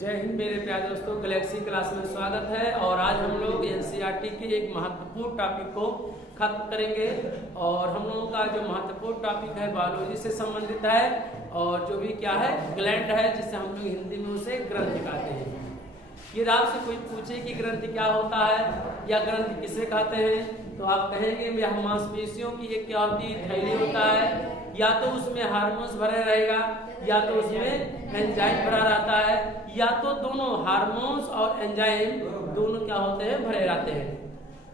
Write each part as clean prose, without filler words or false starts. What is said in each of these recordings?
जय हिंद मेरे प्यारे दोस्तों, गैलेक्सी क्लास में स्वागत है। और आज हम लोग एनसीईआरटी के एक महत्वपूर्ण टॉपिक को खत्म करेंगे। और हम लोगों का जो महत्वपूर्ण टॉपिक है बायोलॉजी से संबंधित है, और जो भी क्या है ग्लैंड है, जिसे हम लोग हिंदी में उसे ग्रंथि कहते हैं। यदि आपसे कोई पूछे कि ग्रंथि क्या होता है या ग्रंथि किसे कहते हैं, तो आप कहेंगे यह मांसपेशियों की एक क्या होती है, थैली होता है। या तो उसमें हार्मोन्स भरे रहेगा, या तो उसमें एंजाइम भरा रहता है, या तो दोनों हार्मोन्स और एंजाइम दोनों क्या होते हैं, भरे रहते हैं।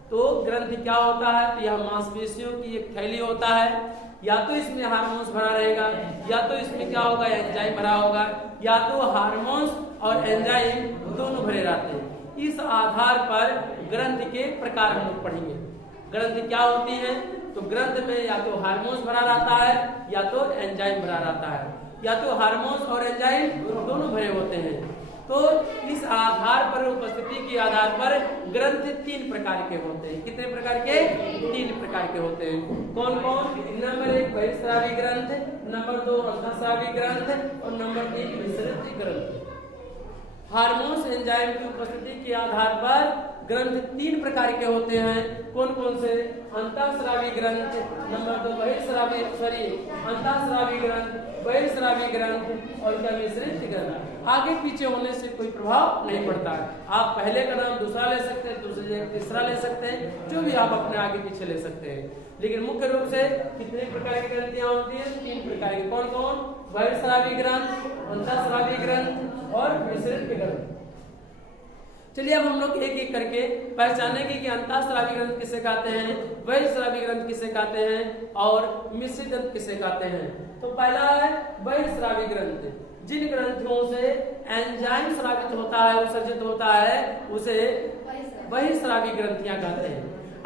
तो ग्रंथि क्या होता है, तो यह मांसपेशियों की एक थैली होता है। या तो इसमें हार्मोन्स भरा रहेगा, या तो इसमें क्या होगा, एंजाइम भरा होगा, या तो हार्मोन्स और एंजाइम दोनों भरे रहते हैं। इस आधार पर ग्रंथि के प्रकार हम लोग पढ़ेंगे। ग्रंथि क्या होती है, तो ग्रंथ में या तो हार्मोन्स भरा रहता है, या तो एंजाइम भरा रहता है, या तो हार्मोन्स और एंजाइम दोनों भरे होते हैं। तो इस आधार पर, उपस्थिति के आधार पर ग्रंथ तीन प्रकार के होते हैं। कितने प्रकार के? तीन प्रकार के होते हैं। कौन कौन? नंबर 1 बहिस्रावी ग्रंथ, नंबर 2 अंतःस्रावी ग्रंथ, और नंबर 3 विसर्जित ग्रंथ। हार्मोन्स एंजाइम की उपस्थिति के आधार पर ग्रंथ तीन प्रकार के होते हैं। कौन कौन से? अंतःस्रावी ग्रंथ, नंबर 2 बहिस्रावी अंतःस्रावी ग्रंथ, बहिस्रावी ग्रंथ, और क्या मिश्रित ग्रंथ। आगे पीछे होने से कोई प्रभाव नहीं पड़ता है। आप पहले का नाम दूसरा ले सकते हैं, दूसरे जगह तीसरा ले सकते हैं, जो भी आप अपने आगे पीछे ले सकते हैं। लेकिन मुख्य रूप से कितने प्रकार की ग्रंथियां होती हैं? तीन प्रकार की। कौन कौन? बहिस्रावी ग्रंथ, अंतःस्रावी ग्रंथ और मिश्रित ग्रंथ। चलिए अब हम लोग एक एक करके पहचानेंगे कि अंतःस्रावी ग्रंथ किसे कहते हैं, बहिस्रावी ग्रंथ किसे कहते हैं, और मिश्रित ग्रंथ किसे कहते हैं। तो पहला है बहिस्रावी ग्रंथ। जिन ग्रंथियों से एंजाइम स्रावित होता है, उत्सर्जित होता है, उसे बहिस्रावी ग्रंथियां कहते हैं।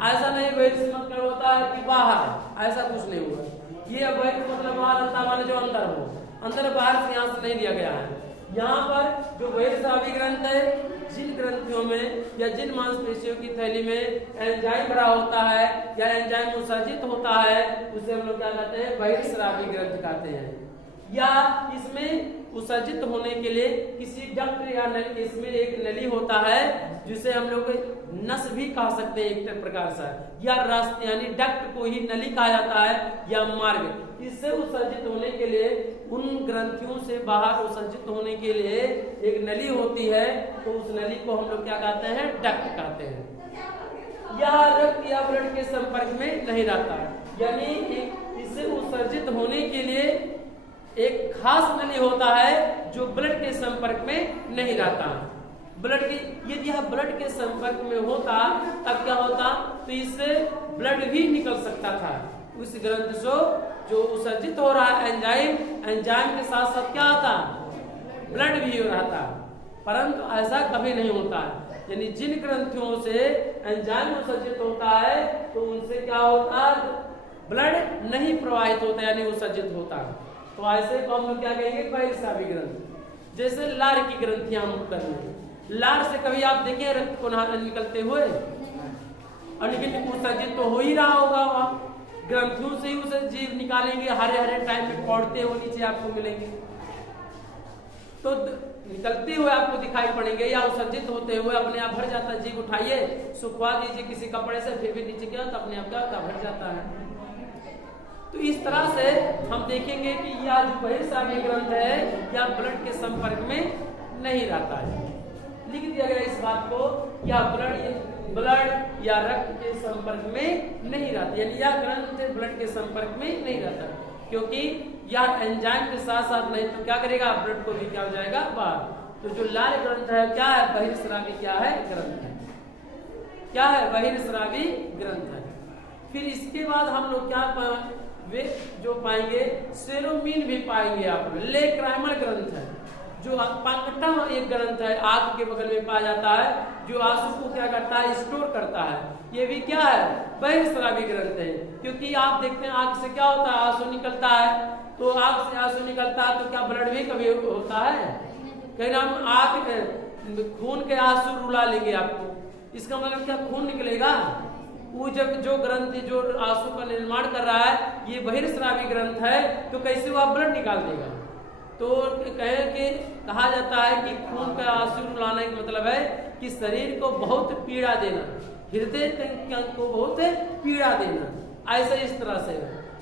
ऐसा नहीं बहिर्मुख मतलब होता है कि बाहर, ऐसा कुछ नहीं हुआ। ये बहिर्मुख मतलब बाहर होता है जो अंदर हो, अंदर बाहर से यहाँ से नहीं दिया गया है। यहाँ पर जो बहिस्रावी ग्रंथ है, जिन ग्रंथियों में या जिन मांसपेशियों की थैली में एंजाइम भरा होता है या एंजाइम उत्सर्जित होता है, उसे हम लोग क्या कहते हैं, बहिस्रावी ग्रंथ कहते हैं। या इसमें उत्सर्जित होने के लिए किसी डक्ट या नली, इसमें एक नली होता है जिसे हम लोग नस भी कह सकते हैं एक प्रकार से, या रास्ते यानी डक्ट को ही नली कहा जाता है, या मार्ग। इससे उत्सर्जित होने के लिए, उन ग्रंथियों से बाहर उत्सर्जित होने के लिए एक नली होती है, तो उस नली को हम लोग क्या कहते हैं, डक्ट कहते हैं। यह रक्त या ब्लड के संपर्क में नहीं रहता, यानी इससे उत्सर्जित होने के लिए एक खास नली होता है जो ब्लड के संपर्क में नहीं रहता। ब्लड के, यदि यह ब्लड के संपर्क में होता तब क्या होता, तो इससे ब्लड भी निकल सकता था। उस ग्रंथ से जो उत्सर्जित हो रहा है एंजाइम के साथ साथ क्या होता, ब्लड भी हो रहा था, परंतु ऐसा कभी नहीं होता है। यानी जिन ग्रंथियों से एंजाइम उत्सर्जित होता है, तो उनसे क्या होता, ब्लड नहीं प्रवाहित होता, यानी उत्सर्जित होता है। तो ऐसे को हम लोग क्या कहेंगे, बहिस्रावी ग्रंथ। जैसे लार की ग्रंथियां हम कर रहे हैं, लार से कभी आप देखें रक्त को निकलते हुए, और लेकिन उत्सर्जित तो हो ही रहा होगा। वहाँ ग्रंथियों से ही उसे जीव निकालेंगे, हरे हरे टाइम में पौड़ते हुए नीचे आपको मिलेंगे, तो निकलते हुए आपको दिखाई पड़ेंगे, या उत्सर्जित होते हुए अपने आप भर जाता है। जीव उठाइए, सुखवा दीजिए किसी कपड़े से, फिर भी नीचे क्या होता, अपने आप क्या भर जाता है। तो इस तरह से हम देखेंगे कि यह जो बहिस्रावी ग्रंथ है, यह ब्लड के संपर्क में नहीं रहता है। लिख दिया गया इस बात को, यह ब्लड या रक्त के संपर्क में नहीं रहता, यानी यह ग्रंथ ब्लड के संपर्क में नहीं रहता, क्योंकि यह एंजाइम के साथ साथ नहीं तो क्या करेगा, ब्लड को भी क्या हो जाएगा, बाहर। तो जो लाल ग्रंथ है क्या है, बहिस्रावी क्या है, ग्रंथ है। क्या है, बहिस्रावी ग्रंथ है। फिर इसके बाद हम लोग क्या वे जो पाएंगे, सेरोमीन भी पाएंगे आप। लेक्राइमल ग्रंथ है, जो पंकटम एक ग्रंथ है, आंख के बगल में पाया जाता है, जो आंसू को क्या करता है, स्टोर करता है। ये भी क्या है, बहिस्रावी ग्रंथ है। क्योंकि आप देखते हैं आंख से क्या होता है, आंसू निकलता है, तो आंख से आंसू निकलता है, तो क्या ब्लड भी कभी होता है? कहीं हम आंख खून के आंसू रुला लेंगे आपको, इसका मतलब क्या, खून निकलेगा? वो जब जो ग्रंथ जो आंसू का निर्माण कर रहा है, ये बहिस्रावी ग्रंथ है, तो कैसे वह ब्लड निकाल देगा? तो कहें कि कहा जाता है कि खून का आंसू रुलाने का मतलब है कि शरीर को बहुत पीड़ा देना, हृदय को बहुत पीड़ा देना, ऐसा इस तरह से।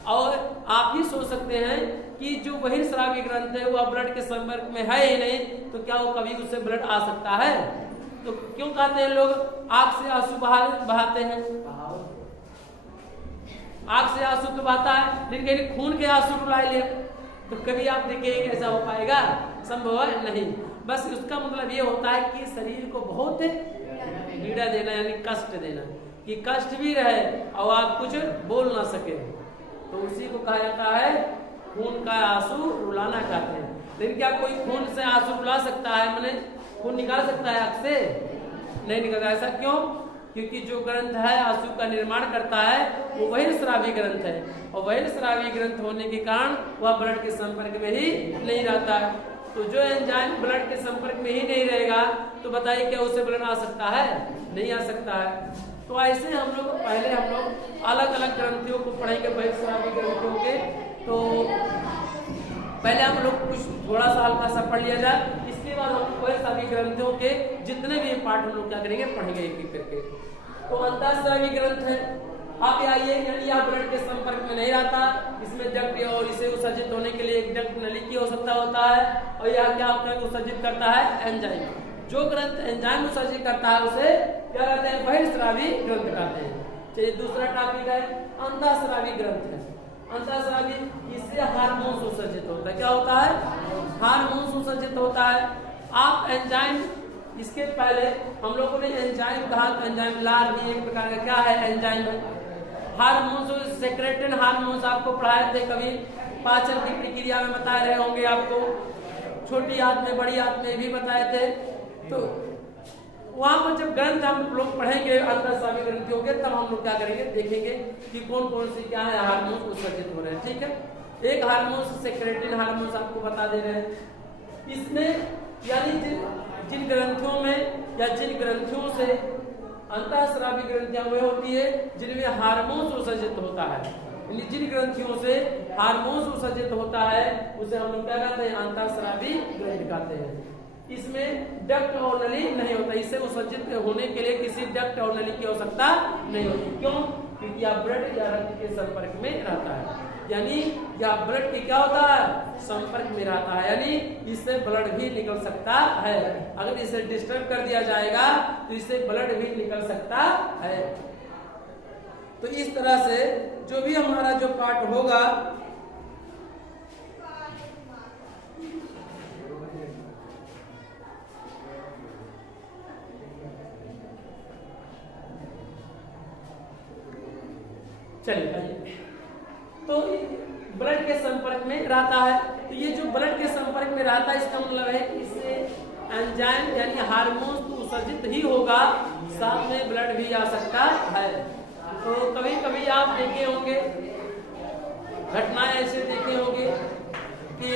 और आप ही सोच सकते हैं कि जो बहिर्स्रावी ग्रंथ है वह ब्लड के संपर्क में है ही नहीं, तो क्या वो कभी उससे ब्लड आ सकता है? तो क्यों कहते हैं लोग आंख से आंसू बहाते हैं? आंख से आंसू तो बहाता है, लेकिन खून के आंसू रुलाए ले, तो कभी आप देखेंगे ऐसा हो पाएगा? संभव है नहीं। बस उसका मतलब ये होता है कि शरीर को बहुत पीड़ा देना, यानी कष्ट देना, कि कष्ट भी रहे और आप कुछ बोल ना सके, तो उसी को कहा जाता है खून का आंसू रुलाना कहते हैं। लेकिन क्या कोई खून से आंसू रुला सकता है? मैंने खून निकाल सकता है आंख से? नहीं निकलता। ऐसा क्यों? क्योंकि जो ग्रंथ है आंसू का निर्माण करता है वो बहिर्स्रावी ग्रंथ है, और बहिर्स्रावी ग्रंथ होने के कारण वह ब्लड के संपर्क में ही नहीं रहता है। तो जो एंजाइम ब्लड के संपर्क में ही नहीं रहेगा तो बताइए क्या उससे ब्लड आ सकता है? नहीं आ सकता है। तो ऐसे हम लोग अलग अलग ग्रंथियों को पढ़ेंगे, बहिर्स्रावी ग्रंथियों के। तो पहले हम लोग कुछ थोड़ा सा हल्का सा पढ़ लिया जाए, इसके बाद हम बहिर्स्रावी ग्रंथियों के जितने भी पार्ट हम लोग क्या करेंगे, पढ़ेंगे एक एक करके। तो अंतःस्रावी ग्रंथ है, आप आइए, यानी यह ब्लड के संपर्क में नहीं रहता, इसमें डक्ट और इसे उत्सर्जित होने के लिए एक डक्ट नली की आवश्यकता होता है, और यह क्या उत्सर्जित करता है? एंजाइम। जो ग्रंथ एंजाइम उत्सर्जित करता है उसे क्या कहते हैं? बहिर्स्रावी ग्रंथ कहते हैं। चलिए दूसरा टॉपिक है अंतःस्रावी ग्रंथ है। अंतःस्रावी, इससे हार्मोन्स उत्सर्जित होता है। क्या होता है? हार्मोन्स उत्सर्जित होता है। आप एंजाइम, इसके पहले हम लोगों ने एंजाइम कहा, एंजाइम लार भी एक प्रकार का क्या है? एंजाइम है। हार्मोन्स, सेक्रेटन हार्मोन्स आपको पढ़ाए थे कभी, पाचन की प्रक्रिया में बताए रहे होंगे आपको, छोटी आंत में बड़ी आंत में भी बताए थे। तो वहां पर जब ग्रंथ हम लोग पढ़ेंगे अंतःस्रावी ग्रंथियों के, तब हम लोग क्या करेंगे, देखेंगे कि कौन कौन सी क्या है हार्मोन्स उत्सर्जित हो रहे हैं। ठीक है, एक हार्मोन्स सेक्रेटन हार्मोन्स आपको बता दे रहे हैं। इसमें यानी जिन ग्रंथियों में या जिन ग्रंथियों से अंतःस्रावी ग्रंथियां वे होती है जिनमें हार्मोन्स उत्सर्जित होता है, जिन ग्रंथियों से हार्मोन्स उत्सर्जित होता है उसे हम लोग क्या कहते हैं? अंतःस्रावी ग्रंथि कहते हैं। इसमें डक्ट और नली नहीं होता, इससे उत्सर्जित होने के लिए किसी डक्ट और नली की आवश्यकता नहीं होती। क्यों? क्योंकि यह ब्लड या रक्त के संपर्क में रहता है, यानी यह ब्लड के क्या होता है? संपर्क में रहता है, यानी इससे ब्लड भी निकल सकता है। अगर इसे डिस्टर्ब कर दिया जाएगा तो इससे ब्लड भी निकल सकता है। तो इस तरह से जो भी हमारा जो पार्ट होगा, चलिए, तो ब्लड के संपर्क में रहता है। तो ये जो ब्लड के संपर्क में रहता है इसका मतलब है कि इससे एंजाइम यानी हार्मोन्स तो उत्सर्जित ही होगा, साथ में ब्लड भी आ सकता है। तो कभी कभी आप देखे होंगे, घटनाएं ऐसे देखे होंगे कि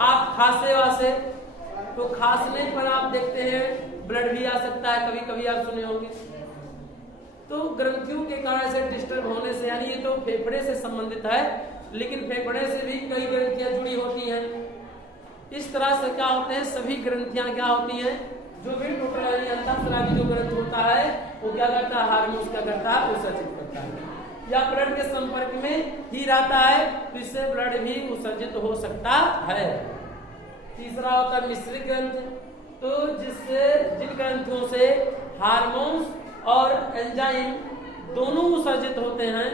आप खांसे वासे, तो खांसने पर आप देखते हैं ब्लड भी आ सकता है, कभी कभी आप सुने होंगे। तो ग्रंथियों के कारण से डिस्टर्ब होने से, यानी ये तो फेफड़े से संबंधित है, लेकिन फेफड़े से भी कई ग्रंथियां जुड़ी होती हैं। इस तरह से क्या होते हैं, सभी ग्रंथियां क्या होती हैं, जो भी टोटल यानी अंतःस्रावी जो ग्रंथ होता है वो क्या करता है? हार्मोन्स क्या करता है? उत्सर्जित करता है, या ब्लड के संपर्क में ही रहता है, तो इससे ब्लड भी उत्सर्जित हो सकता है। तीसरा होता है मिश्रित ग्रंथ, तो जिससे जिन ग्रंथियों से हार्मोन्स और एंजाइम दोनों उत्सर्जित होते हैं,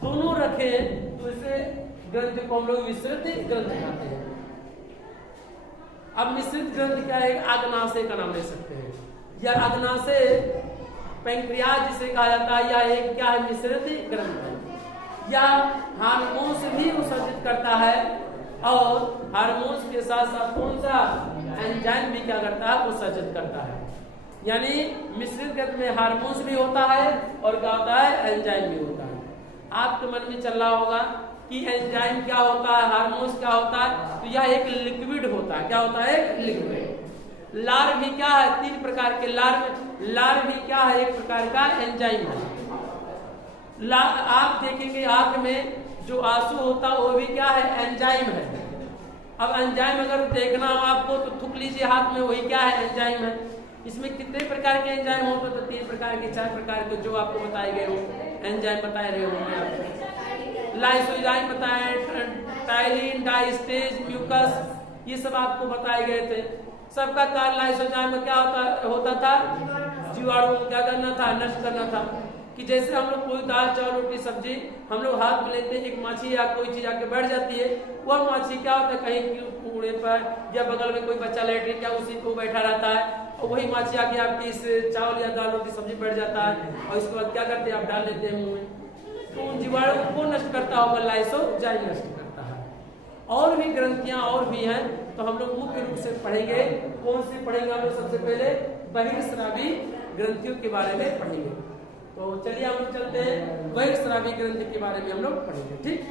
दोनों रखे, तो इसे ग्रंथ को हम लोग मिश्रित ग्रंथ कहते हैं। अब मिश्रित ग्रंथ क्या है? अग्नाशय का नाम ले सकते हैं, या अग्नाशय पैंक्रियाज जिसे कहा जाता है, या एक क्या है? मिश्रित ग्रंथ है। या हार्मोन्स भी उत्सर्जित करता है, और हार्मोन्स के साथ साथ कौन सा? एंजाइम भी क्या करता है? उत्सर्जित करता है। यानी मिश्रित ग्रंथ में हार्मोन्स भी होता है और क्या होता है? एंजाइम भी होता है। आपके मन में चल रहा होगा कि एंजाइम क्या होता है, हार्मोन्स क्या होता है, तो यह एक लिक्विड होता है। क्या होता है? एक लिक्विड। लार भी क्या है? 3 प्रकार के लार भी क्या है? एक प्रकार का एंजाइम है। आप देखेंगे आंख में जो आंसू होता है वो भी क्या है? एंजाइम है। अब एंजाइम अगर देखना हो आपको तो थूक लीजिए हाथ में, वही क्या है, एंजाइम है। इसमें कितने प्रकार के एंजाइम होते तो 3 प्रकार के 4 प्रकार के जो आपको बताए गए हो एंजाइम बताए रहे होंगे आपको। लाइसोजाइम बताए, टाइलिन, डाइस्टेज, म्यूकस, ये सब आपको बताए गए थे। सबका कार्य लाइसोजाइम में क्या होता था, जीवाणु को क्या करना था, नष्ट करना था। कि जैसे हम लोग कोई दाल चावल रोटी सब्जी हम लोग हाथ में लेते हैं, एक माछी या कोई चीज आके बैठ जाती है, वह माछी क्या होता है कहीं कूड़े पर या बगल में कोई बच्चा लैट्रिन क्या उसी को बैठा रहता है, और वही माछी आके आपकी इस चावल या दाल रोटी सब्जी बैठ जाता है, और इसके बाद क्या करते हैं आप डाल लेते हैं मुंह में, तो उन जीवाणु को नष्ट करता होगा लाइसोजाइम नष्ट करता है। और भी ग्रंथियां और भी हैं, तो हम लोग मुख्य रूप से पढ़ेंगे। कौन सी पढ़ेंगे हम लोग, सबसे पहले बहिर्स्रावी ग्रंथियों के बारे में पढ़ेंगे। तो चलिए हम लोग चलते हैं, बहिर्स्रावी ग्रंथि के बारे में हम लोग पढ़ेंगे, ठीक।